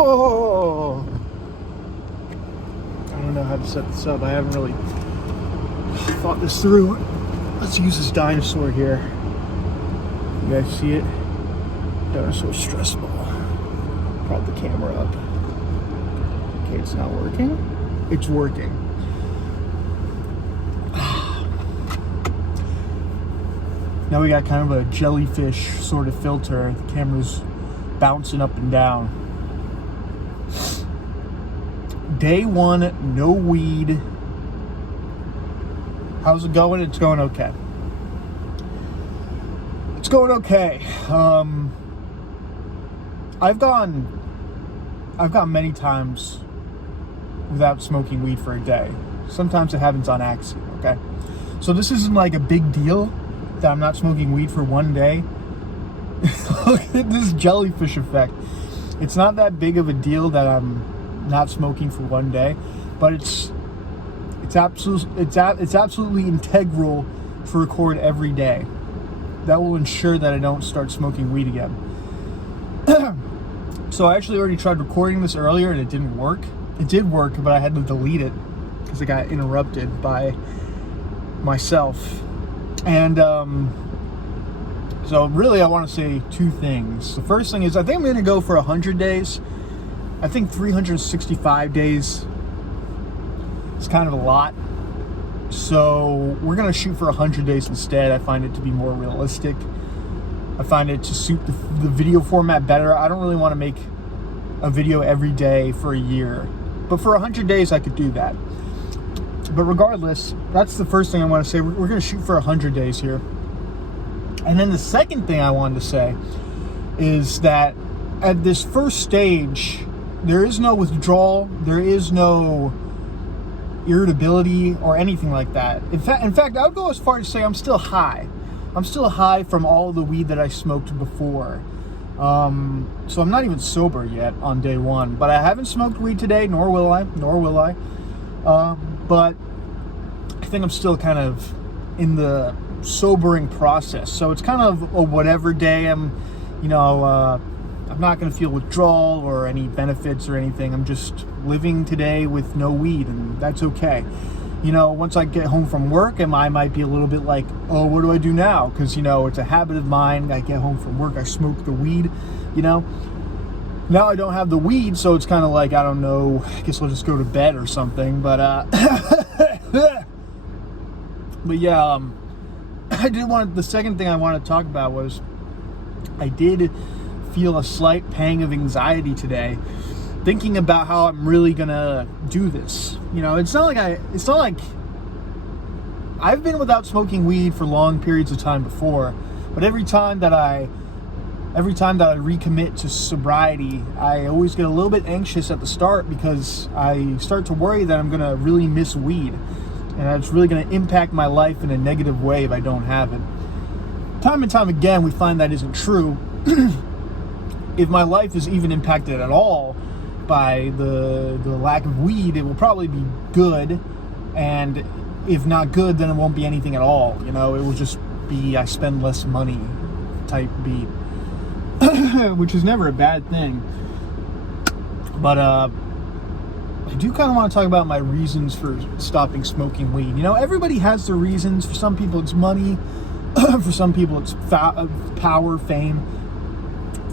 Oh! I don't know how to set this up. I haven't really thought this through. Let's use this dinosaur here. You guys see it? Dinosaur stress ball. Prop the camera up. Okay, it's not working. It's working. Now we got kind of a jellyfish sort of filter. The camera's bouncing up and down. Day 1, no weed. How's it going? It's going okay. It's going okay. I've gone many times without smoking weed for a day. Sometimes it happens on accident, okay? So this isn't like a big deal that I'm not smoking weed for one day. Look at this jellyfish effect. It's not that big of a deal that I'm not smoking for one day, but it's absolutely integral to record every day. That will ensure that I don't start smoking weed again. So I actually already tried recording this earlier and it didn't work. It did work, but I had to delete it because I got interrupted by myself. And so really I want to say two things. The first thing is I think I'm going to go for 100 days. I think 365 days is kind of a lot. So we're going to shoot for 100 days instead. I find it to be more realistic. I find it to suit the video format better. I don't really want to make a video every day for a year. But for 100 days, I could do that. But regardless, that's the first thing I want to say. We're going to shoot for 100 days here. And then the second thing I wanted to say is that at this first stage, there is no withdrawal. There is no irritability or anything like that. In fact, I would go as far as to say I'm still high. I'm still high from all the weed that I smoked before. So I'm not even sober yet on day 1. But I haven't smoked weed today, nor will I. But I think I'm still kind of in the sobering process. So it's kind of a whatever day. I'm not going to feel withdrawal or any benefits or anything. I'm just living today with no weed, and that's okay. Once I get home from work, I might be a little bit like, oh, what do I do now? Because, it's a habit of mine. I get home from work, I smoke the weed, Now I don't have the weed, so it's kind of like, I don't know, I guess I'll just go to bed or something. But, but yeah, the second thing I wanted to talk about was I did feel a slight pang of anxiety today, thinking about how I'm really gonna do this. It's not like I've been without smoking weed for long periods of time before, but every time that I recommit to sobriety, I always get a little bit anxious at the start because I start to worry that I'm gonna really miss weed, and it's really gonna impact my life in a negative way if I don't have it. Time and time again, we find that isn't true. If my life is even impacted at all by the lack of weed, it will probably be good, and if not good, then it won't be anything at all. It will just be I spend less money type beat, which is never a bad thing. But I do kind of want to talk about my reasons for stopping smoking weed. Everybody has their reasons. For some people it's money, for some people it's power, fame.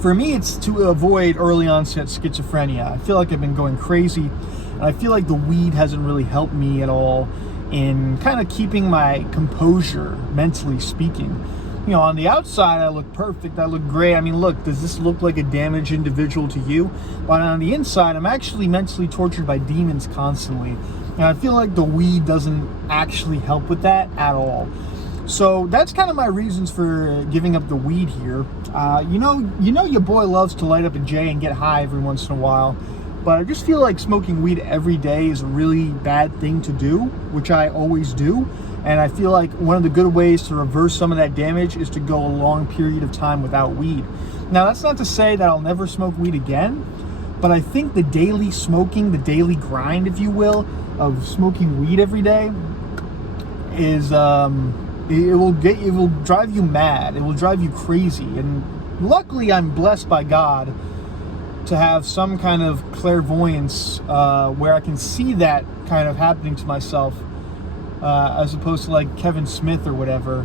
For me, it's to avoid early onset schizophrenia. I feel like I've been going crazy, and I feel like the weed hasn't really helped me at all in kind of keeping my composure, mentally speaking. On the outside, I look perfect. I look great. I mean, look, does this look like a damaged individual to you? But on the inside, I'm actually mentally tortured by demons constantly. And I feel like the weed doesn't actually help with that at all. So that's kind of my reasons for giving up the weed here. Your boy loves to light up a J and get high every once in a while, but I just feel like smoking weed every day is a really bad thing to do, which I always do. And I feel like one of the good ways to reverse some of that damage is to go a long period of time without weed. Now, that's not to say that I'll never smoke weed again, but I think the daily smoking, the daily grind, if you will, of smoking weed every day is it will drive you mad. It will drive you crazy. And luckily, I'm blessed by God to have some kind of clairvoyance where I can see that kind of happening to myself, as opposed to like Kevin Smith or whatever,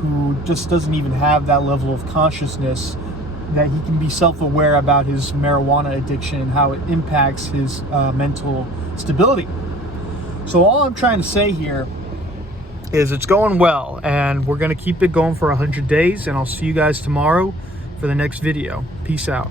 who just doesn't even have that level of consciousness that he can be self-aware about his marijuana addiction and how it impacts his mental stability. So all I'm trying to say here is it's going well, and we're going to keep it going for 100 days, and I'll see you guys tomorrow for the next video. Peace out.